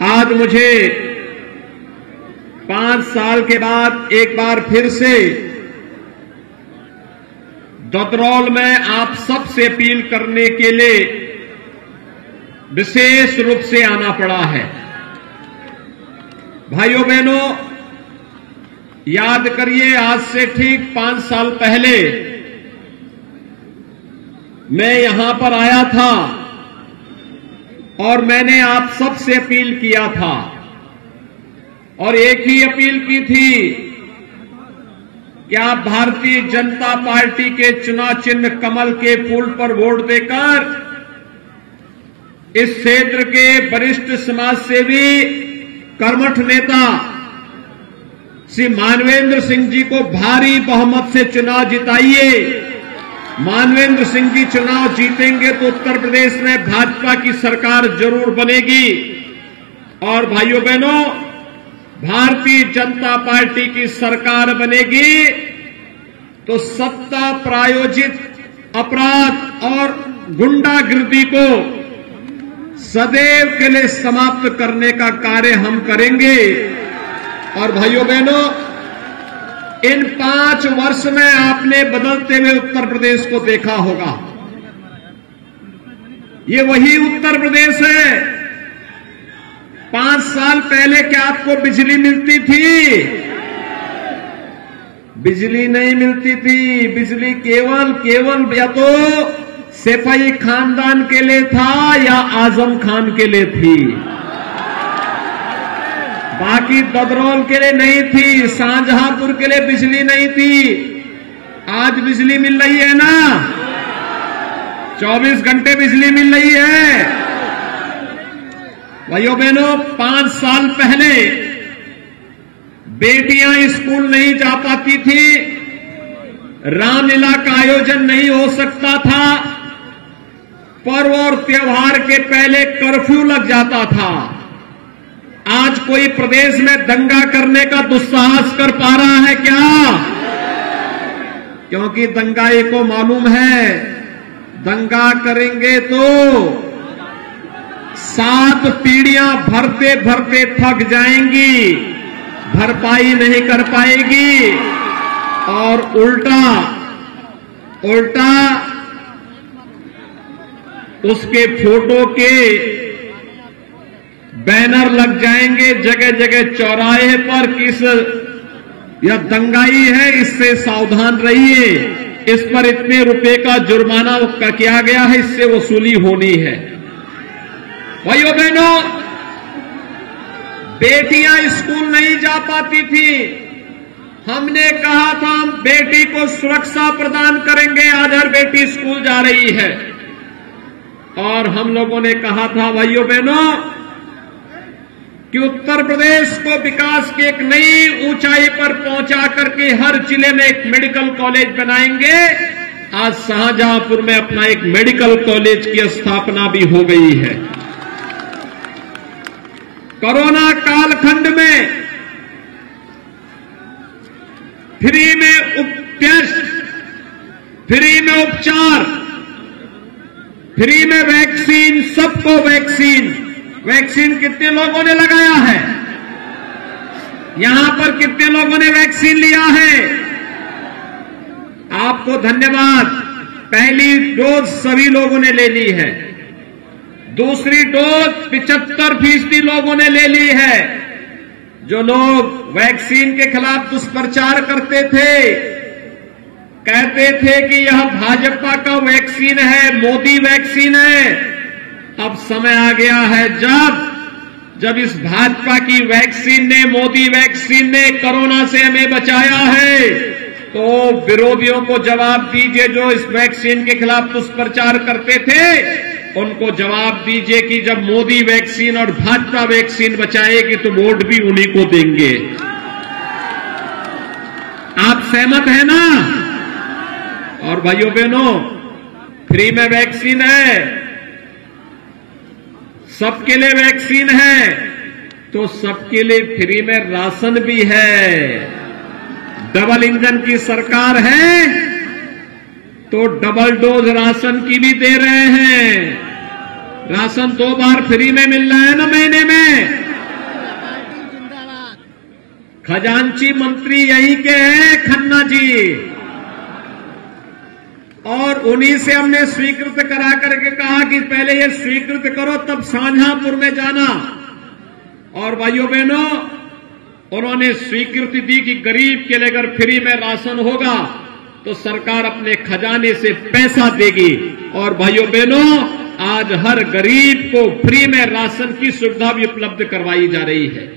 आज मुझे 5 साल के बाद एक बार फिर से ददरौल में आप सबसे अपील करने के लिए विशेष रूप से आना पड़ा है। भाइयों बहनों, याद करिए, आज से ठीक 5 साल पहले मैं यहां पर आया था और मैंने आप सबसे अपील किया था और एक ही अपील की थी कि आप भारतीय जनता पार्टी के चुनाव चिन्ह कमल के फूल पर वोट देकर इस क्षेत्र के वरिष्ठ समाज सेवी कर्मठ नेता श्री मानवेंद्र सिंह जी को भारी बहुमत से चुनाव जिताइए। मानवेंद्र सिंह जी चुनाव जीतेंगे तो उत्तर प्रदेश में भाजपा की सरकार जरूर बनेगी और भाइयों बहनों, भारतीय जनता पार्टी की सरकार बनेगी तो सत्ता प्रायोजित अपराध और गुंडागिर्दी को सदैव के लिए समाप्त करने का कार्य हम करेंगे। और भाइयों बहनों, इन 5 वर्ष में आपने बदलते हुए उत्तर प्रदेश को देखा होगा। ये वही उत्तर प्रदेश है। 5 साल पहले क्या आपको बिजली मिलती थी? बिजली नहीं मिलती थी। बिजली केवल या तो सैफई खानदान के लिए था या आजम खान के लिए थी, बाकी ददरौल के लिए नहीं थी, शाहजहांपुर के लिए बिजली नहीं थी। आज बिजली मिल रही है ना, 24 घंटे बिजली मिल रही है। भाइयों बहनों, 5 साल पहले बेटियां स्कूल नहीं जा पाती थी, रामलीला का आयोजन नहीं हो सकता था, पर्व और त्योहार के पहले कर्फ्यू लग जाता था। आज कोई प्रदेश में दंगा करने का दुस्साहस कर पा रहा है क्या? क्योंकि दंगाई को मालूम है, दंगा करेंगे तो 7 पीढ़ियां भरते भरते थक जाएंगी, भरपाई नहीं कर पाएगी और उल्टा उसके फोटो के बैनर लग जाएंगे जगह जगह चौराहे पर, किस यह दंगाई है, इससे सावधान रहिए, इस पर इतने रुपए का जुर्माना किया गया है, इससे वसूली होनी है। भाइयों बहनों, बेटियां स्कूल नहीं जा पाती थी, हमने कहा था हम बेटी को सुरक्षा प्रदान करेंगे। आज हर बेटी स्कूल जा रही है और हम लोगों ने कहा था भाइयों बहनों कि उत्तर प्रदेश को विकास की एक नई ऊंचाई पर पहुंचा करके हर जिले में एक मेडिकल कॉलेज बनाएंगे। आज शाहजहांपुर में अपना एक मेडिकल कॉलेज की स्थापना भी हो गई है। कोरोना कालखंड में फ्री में टेस्ट, फ्री में उपचार, फ्री में वैक्सीन, सबको वैक्सीन कितने लोगों ने लगाया है? यहां पर कितने लोगों ने वैक्सीन लिया है? आपको धन्यवाद। पहली डोज सभी लोगों ने ले ली है, दूसरी डोज 75% लोगों ने ले ली है। जो लोग वैक्सीन के खिलाफ दुष्प्रचार करते थे, कहते थे कि यह भाजपा का वैक्सीन है, मोदी वैक्सीन है, अब समय आ गया है जब इस भाजपा की वैक्सीन ने, मोदी वैक्सीन ने कोरोना से हमें बचाया है, तो विरोधियों को जवाब दीजिए। जो इस वैक्सीन के खिलाफ दुष्प्रचार करते थे, उनको जवाब दीजिए कि जब मोदी वैक्सीन और भाजपा वैक्सीन बचाएगी तो वोट भी उन्हीं को देंगे। आप सहमत हैं ना? और भाइयों बहनों, फ्री में वैक्सीन है, सबके लिए वैक्सीन है, तो सबके लिए फ्री में राशन भी है। डबल इंजन की सरकार है तो डबल डोज राशन की भी दे रहे हैं। राशन 2 बार फ्री में मिल रहा है ना महीने में। खजांची मंत्री यही के हैं, खन्ना जी, और उन्हीं से हमने स्वीकृत करा करके कहा कि पहले ये स्वीकृत करो तब शाहजहांपुर में जाना। और भाइयों बहनों, उन्होंने स्वीकृति दी कि गरीब के लिए अगर फ्री में राशन होगा तो सरकार अपने खजाने से पैसा देगी। और भाइयों बहनों, आज हर गरीब को फ्री में राशन की सुविधा भी उपलब्ध करवाई जा रही है।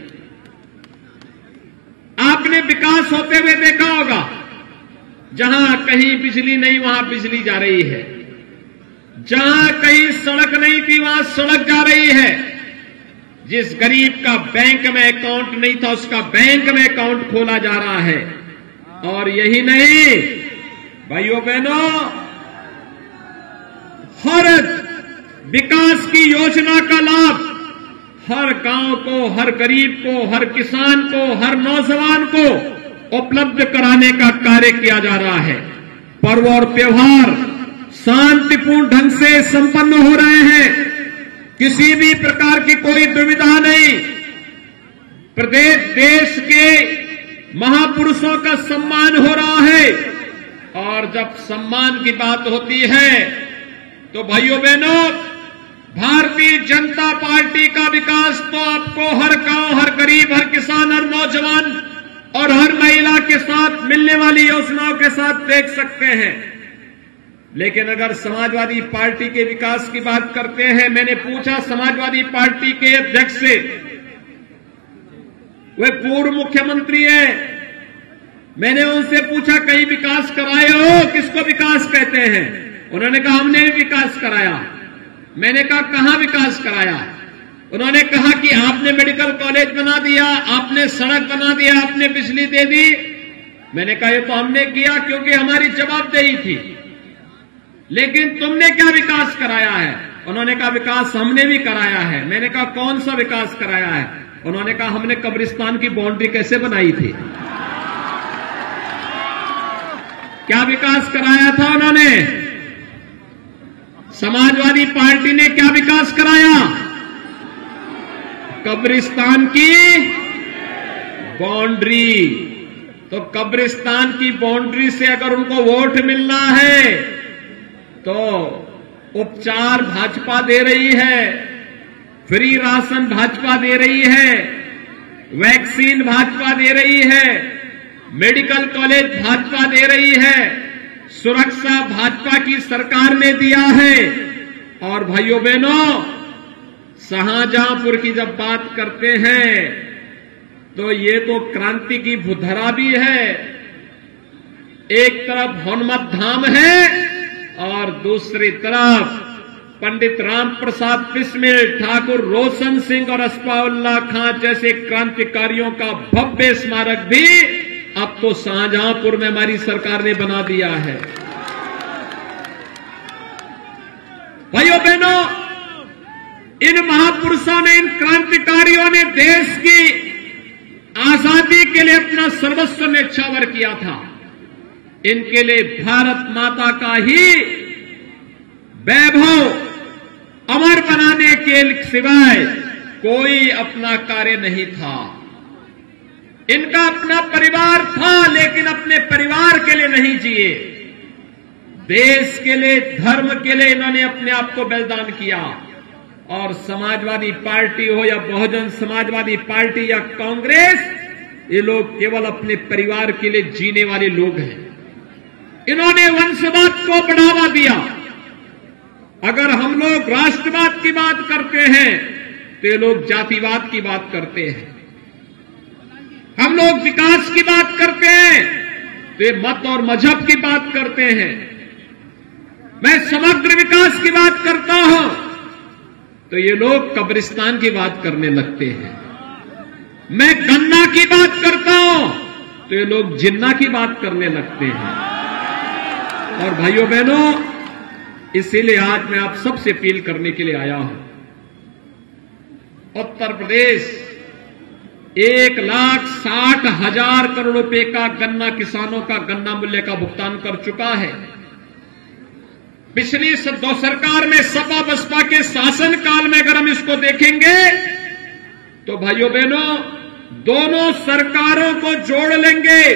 आपने विकास होते हुए देखा होगा, जहां कहीं बिजली नहीं वहां बिजली जा रही है, जहां कहीं सड़क नहीं थी वहां सड़क जा रही है, जिस गरीब का बैंक में अकाउंट नहीं था उसका बैंक में अकाउंट खोला जा रहा है। और यही नहीं भाइयों बहनों, हर विकास की योजना का लाभ हर गांव को, हर गरीब को, हर किसान को, हर नौजवान को उपलब्ध कराने का कार्य किया जा रहा है। पर्व और त्योहार शांतिपूर्ण ढंग से संपन्न हो रहे हैं, किसी भी प्रकार की कोई दुविधा नहीं। प्रदेश देश के महापुरुषों का सम्मान हो रहा है। और जब सम्मान की बात होती है तो भाइयों बहनों, भारतीय जनता पार्टी का विकास तो आपको हर गांव, हर गरीब, हर किसान, हर नौजवान और हर महिला के साथ मिलने वाली योजनाओं के साथ देख सकते हैं। लेकिन अगर समाजवादी पार्टी के विकास की बात करते हैं, मैंने पूछा समाजवादी पार्टी के अध्यक्ष से, वे पूर्व मुख्यमंत्री हैं, मैंने उनसे पूछा कहीं विकास कराए हो? किसको विकास कहते हैं? उन्होंने कहा हमने भी विकास कराया। मैंने कहा कहां विकास कराया? उन्होंने कहा कि आपने मेडिकल कॉलेज बना दिया, आपने सड़क बना दिया, आपने बिजली दे दी। मैंने कहा ये तो हमने किया क्योंकि हमारी जवाबदेही थी, लेकिन तुमने क्या विकास कराया है? उन्होंने कहा विकास हमने भी कराया है। मैंने कहा कौन सा विकास कराया है? उन्होंने कहा हमने कब्रिस्तान की बाउंड्री कैसे बनाई थी। क्या विकास कराया था उन्होंने? समाजवादी पार्टी ने क्या विकास कराया? कब्रिस्तान की बाउंड्री। तो कब्रिस्तान की बाउंड्री से अगर उनको वोट मिलना है तो उपचार भाजपा दे रही है, फ्री राशन भाजपा दे रही है, वैक्सीन भाजपा दे रही है, मेडिकल कॉलेज भाजपा दे रही है, सुरक्षा भाजपा की सरकार ने दिया है। और भाइयों बहनों, शाहजहांपुर की जब बात करते हैं तो ये तो क्रांति की भूधरा भी है। एक तरफ हनुमत धाम है और दूसरी तरफ पंडित राम प्रसाद बिस्मिल, ठाकुर रोशन सिंह और अस्फाउल्लाह खां जैसे क्रांतिकारियों का भव्य स्मारक भी अब तो शाहजहांपुर में हमारी सरकार ने बना दिया है। भाइयों बहनों, इन महापुरुषों ने, इन क्रांतिकारियों ने देश की आजादी के लिए अपना सर्वस्व न्यौछावर किया था। इनके लिए भारत माता का ही वैभव अमर बनाने के सिवाय कोई अपना कार्य नहीं था। इनका अपना परिवार था, लेकिन अपने परिवार के लिए नहीं जिए। देश के लिए, धर्म के लिए इन्होंने अपने आप को बलिदान किया। और समाजवादी पार्टी हो या बहुजन समाजवादी पार्टी या कांग्रेस, ये लोग केवल अपने परिवार के लिए जीने वाले लोग हैं। इन्होंने वंशवाद को बढ़ावा दिया। अगर हम लोग राष्ट्रवाद की बात करते हैं तो ये लोग जातिवाद की बात करते हैं। हम लोग विकास की बात करते हैं तो ये मत और मजहब की बात करते हैं। मैं समग्र विकास की बात करता हूं तो ये लोग कब्रिस्तान की बात करने लगते हैं। मैं गन्ना की बात करता हूं तो ये लोग जिन्ना की बात करने लगते हैं। और भाइयों बहनों, इसीलिए आज मैं आप सबसे अपील करने के लिए आया हूं। उत्तर प्रदेश 1,60,000 करोड़ रुपए का गन्ना, किसानों का गन्ना मूल्य का भुगतान कर चुका है। पिछली दो सरकार में सपा बसपा के शासन काल में अगर हम इसको देखेंगे तो भाइयों बहनों दोनों सरकारों को जोड़ लेंगे।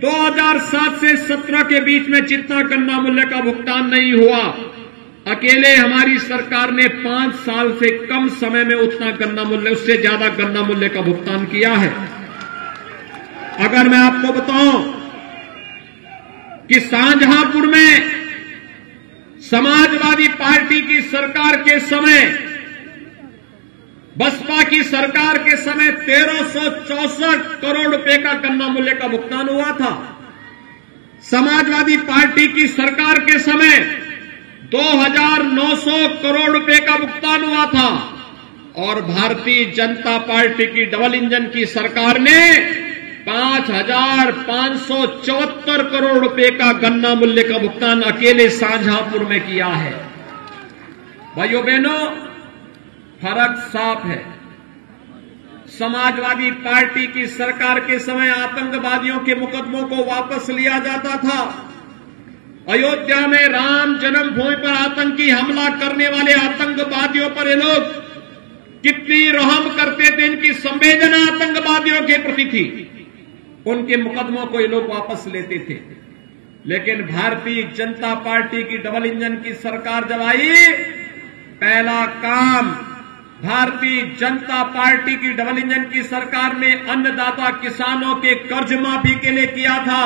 2007 से 17 के बीच में जितना गन्ना मूल्य का भुगतान नहीं हुआ, अकेले हमारी सरकार ने 5 साल से कम समय में उतना गन्ना मूल्य, उससे ज्यादा गन्ना मूल्य का भुगतान किया है। अगर मैं आपको बताऊं कि शाहजहांपुर में समाजवादी पार्टी की सरकार के समय, बसपा की सरकार के समय 1364 करोड़ रुपए का गन्ना मूल्य का भुगतान हुआ था। समाजवादी पार्टी की सरकार के समय 2900 करोड़ रुपए का भुगतान हुआ था और भारतीय जनता पार्टी की डबल इंजन की सरकार ने 5574 करोड़ रुपए का गन्ना मूल्य का भुगतान अकेले शाहजहांपुर में किया है। भाइयों बहनों, फर्क साफ है। समाजवादी पार्टी की सरकार के समय आतंकवादियों के मुकदमों को वापस लिया जाता था। अयोध्या में राम जन्मभूमि पर आतंकी हमला करने वाले आतंकवादियों पर ये लोग कितनी रहम करते थे, इनकी संवेदना आतंकवादियों के प्रति थी। उनके मुकदमों को ये लोग वापस लेते थे। लेकिन भारतीय जनता पार्टी की डबल इंजन की सरकार जब आई, पहला काम भारतीय जनता पार्टी की डबल इंजन की सरकार ने अन्नदाता किसानों के कर्ज माफी के लिए किया था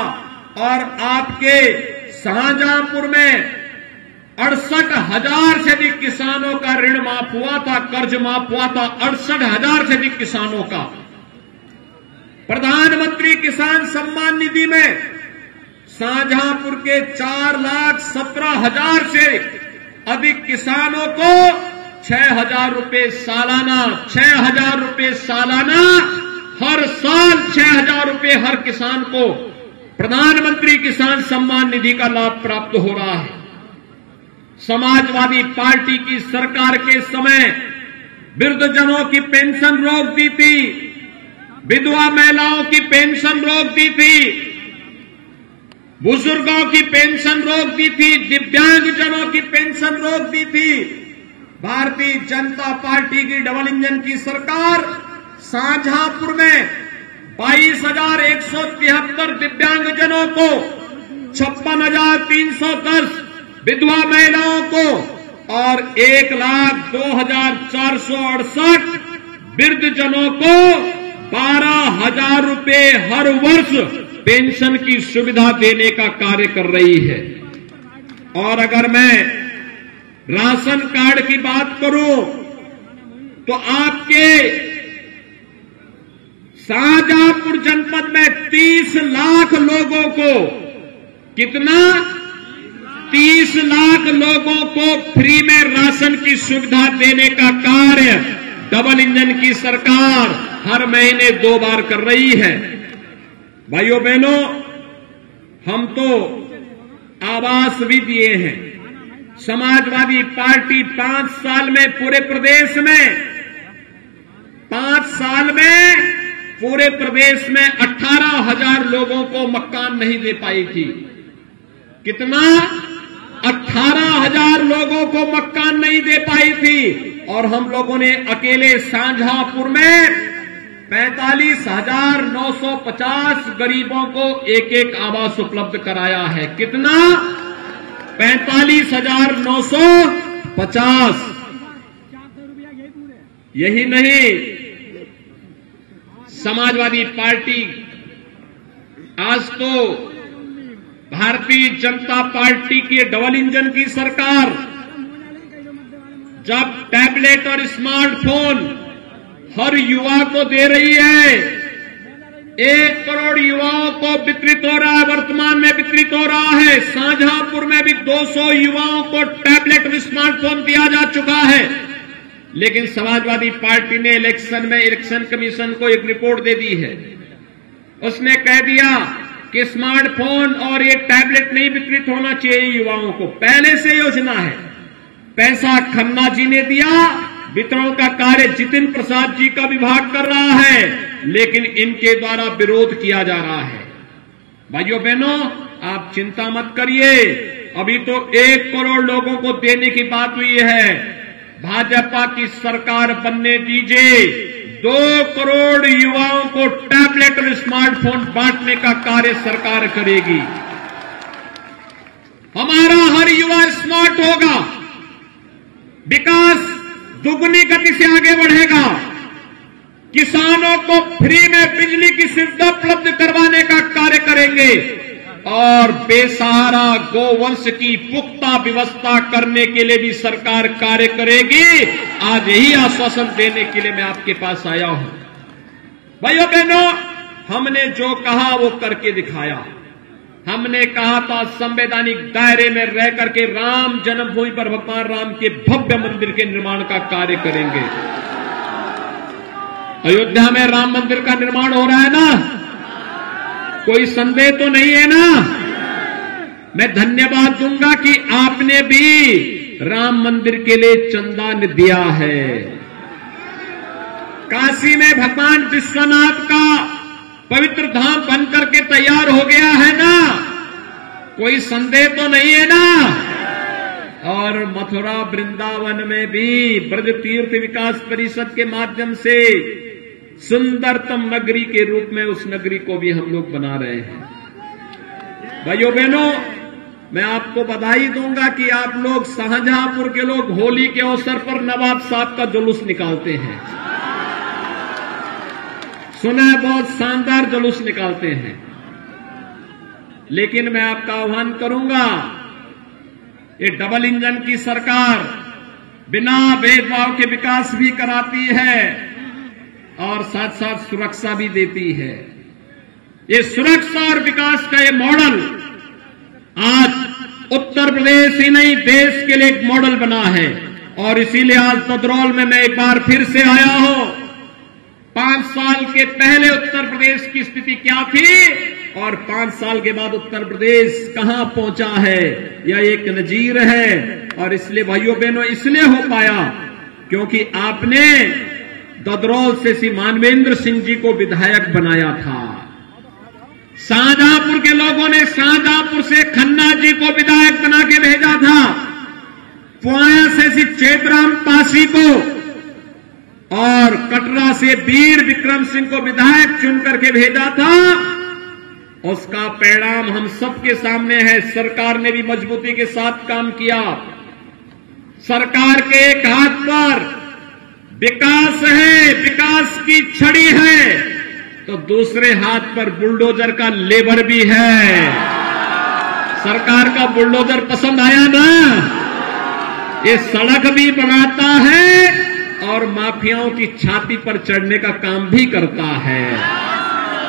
और आपके शाहजहांपुर में 68,000 से अधिक किसानों का ऋण माफ हुआ था, कर्ज माफ हुआ था 68,000 से अधिक किसानों का। प्रधानमंत्री किसान सम्मान निधि में शाहजहांपुर के 4,17,000 से अधिक किसानों को 6,000 रुपए सालाना, 6,000 रुपए सालाना, हर साल 6,000 रुपए हर किसान को प्रधानमंत्री किसान सम्मान निधि का लाभ प्राप्त हो रहा है। समाजवादी पार्टी की सरकार के समय वृद्धजनों की पेंशन रोक दी थी, विधवा महिलाओं की पेंशन रोक दी थी, बुजुर्गों की पेंशन रोक दी थी, दिव्यांगजनों की पेंशन रोक दी थी। भारतीय जनता पार्टी की डबल इंजन की सरकार शाहजहांपुर में 22,173 दिव्यांगजनों को, 56,310 विधवा महिलाओं को और 1,02,468 वृद्धजनों को 12,000 रुपए हर वर्ष पेंशन की सुविधा देने का कार्य कर रही है। और अगर मैं राशन कार्ड की बात करूं तो आपके शाहजहांपुर जनपद में 30 लाख लोगों को, कितना, 30 लाख लोगों को फ्री में राशन की सुविधा देने का कार्य डबल इंजन की सरकार हर महीने 2 बार कर रही है। भाइयों बहनों, हम तो आवास भी दिए हैं। समाजवादी पार्टी 5 साल में पूरे प्रदेश में, 5 साल में पूरे प्रदेश में 18,000 लोगों को मकान नहीं दे पाई थी। कितना? 18,000 लोगों को मकान नहीं दे पाई थी। और हम लोगों ने अकेले शाहजहांपुर में 45,950 गरीबों को एक आवास उपलब्ध कराया है। कितना? 45,950। यही नहीं, समाजवादी पार्टी आज तो भारतीय जनता पार्टी के डबल इंजन की सरकार जब टैबलेट और स्मार्टफोन हर युवा को दे रही है, 1 करोड़ युवाओं को वितरित हो रहा है, वर्तमान में वितरित हो रहा है। शाहजहांपुर में भी 200 युवाओं को टैबलेट और स्मार्टफोन दिया जा चुका है। लेकिन समाजवादी पार्टी ने इलेक्शन कमीशन को एक रिपोर्ट दे दी है। उसने कह दिया कि स्मार्टफोन और ये टैबलेट नहीं वितरित होना चाहिए युवाओं को। पहले से योजना है, पैसा खन्ना जी ने दिया, वितरण का कार्य जितिन प्रसाद जी का विभाग कर रहा है, लेकिन इनके द्वारा विरोध किया जा रहा है। भाइयों बहनों, आप चिंता मत करिए, अभी तो 1 करोड़ लोगों को देने की बात हुई है। भाजपा की सरकार बनने दीजिए, 2 करोड़ युवाओं को टैबलेट और स्मार्टफोन बांटने का कार्य सरकार करेगी। हमारा हर युवा स्मार्ट होगा, विकास दुगनी गति से आगे बढ़ेगा। किसानों को फ्री में बिजली की सुविधा उपलब्ध करवाने का कार्य करेंगे और बेसहारा गोवंश की पुख्ता व्यवस्था करने के लिए भी सरकार कार्य करेगी। आज यही आश्वासन देने के लिए मैं आपके पास आया हूं। भाइयों बहनों, हमने जो कहा वो करके दिखाया। हमने कहा था संवैधानिक दायरे में रह करके राम जन्मभूमि पर भगवान राम के भव्य मंदिर के निर्माण का कार्य करेंगे। अयोध्या में राम मंदिर का निर्माण हो रहा है ना, कोई संदेह तो नहीं है ना। मैं धन्यवाद दूंगा कि आपने भी राम मंदिर के लिए चंदा दिया है। काशी में भगवान विश्वनाथ का पवित्र धाम बनकर के तैयार हो गया है ना, कोई संदेह तो नहीं है ना। और मथुरा वृंदावन में भी ब्रज तीर्थ विकास परिषद के माध्यम से सुंदरतम नगरी के रूप में उस नगरी को भी हम लोग बना रहे हैं। भाइयों बहनों, मैं आपको बधाई दूंगा कि आप लोग शाहजहांपुर के लोग होली के अवसर पर नवाब साहब का जुलूस निकालते हैं। सुना है बहुत शानदार जुलूस निकालते हैं, लेकिन मैं आपका आह्वान करूंगा, ये डबल इंजन की सरकार बिना भेदभाव के विकास भी कराती है और साथ साथ सुरक्षा भी देती है। ये सुरक्षा और विकास का ये मॉडल आज उत्तर प्रदेश ही नहीं देश के लिए एक मॉडल बना है। और इसीलिए आज बदरौल में मैं एक बार फिर से आया हूं। 5 साल के पहले उत्तर प्रदेश की स्थिति क्या थी और 5 साल के बाद उत्तर प्रदेश कहां पहुंचा है, यह एक नजीर है। और इसलिए भाइयों बहनों, इसलिए हो पाया क्योंकि आपने ददरौल से श्री मानवेंद्र सिंह जी को विधायक बनाया था। शाहजहांपुर के लोगों ने शाहजहांपुर से खन्ना जी को विधायक बना के भेजा था। पुआया से श्री चेतराम पासी को और कटरा से वीर विक्रम सिंह को विधायक चुन करके भेजा था। उसका परिणाम हम सबके सामने है। सरकार ने भी मजबूती के साथ काम किया। सरकार के एक हाथ पर विकास है, विकास की छड़ी है, तो दूसरे हाथ पर बुलडोजर का लेबर भी है। सरकार का बुलडोजर पसंद आया ना? ये सड़क भी बनाता है और माफियाओं की छाती पर चढ़ने का काम भी करता है।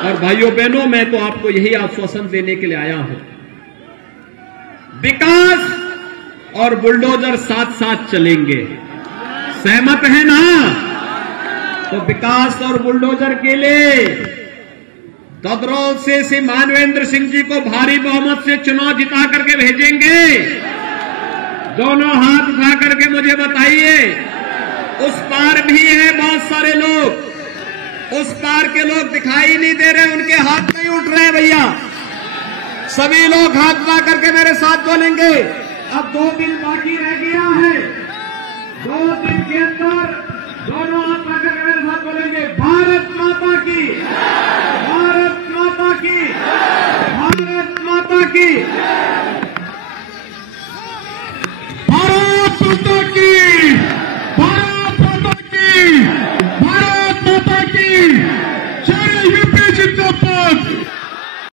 और भाइयों बहनों, मैं तो आपको यही आश्वासन देने के लिए आया हूं, विकास और बुलडोजर साथ साथ चलेंगे। सहमत है ना? तो विकास और बुलडोजर के लिए ददरौल से श्री मानवेंद्र सिंह जी को भारी बहुमत से चुनाव जिता करके भेजेंगे। दोनों हाथ उठा करके मुझे बताइए। उस पार भी है बहुत सारे लोग, उस पार के लोग दिखाई नहीं दे रहे, उनके हाथ नहीं उठ रहे भैया। सभी लोग हाथ उठा करके मेरे साथ बोलेंगे। अब 2 दिन बाकी रह गया है, 2 दिन के अंदर दोनों